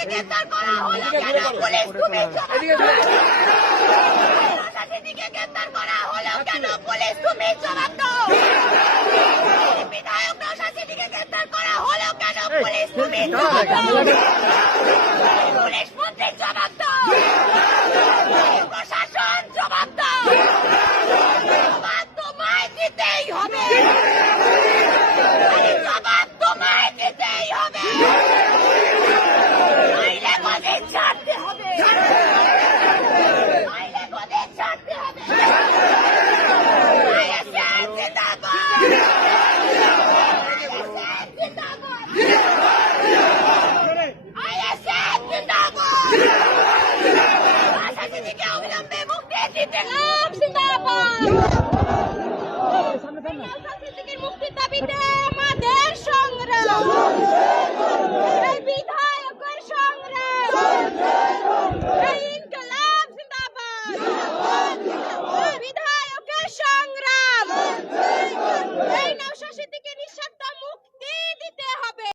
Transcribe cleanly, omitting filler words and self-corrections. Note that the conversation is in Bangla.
গ্রেফতার করা হলো কেন পুলিশ তুমি গ্রেফতার করা হলো কেন পুলিশ তুমি জবাব দাও। বিধায়ক নওশাদ সিদ্দিকীকে গ্রেফতার করা হলো কেন পুলিশ তুমি জবাব দাও। পুলিশ মন্ত্রী জবাব দাও। প্রশাসন জবাব দাও। জবাব তোমায় দিতেই হবে। জবাব তোমায় দিতেই হবে। নইলে গদি ছাড়তে হবে। নইলে গদি ছাড়তে হবে। আইএসএফ জিন্দাবাদ। আইএসএফ জিন্দাবাদ। আইএসএফ জিন্দাবাদ। নওশাদ সিদ্দিকীকে অবিলম্বে মুক্তি দিতে জিন্দাবাদ। নওশাদ সিদ্দিকীর মুক্তির দাবিতে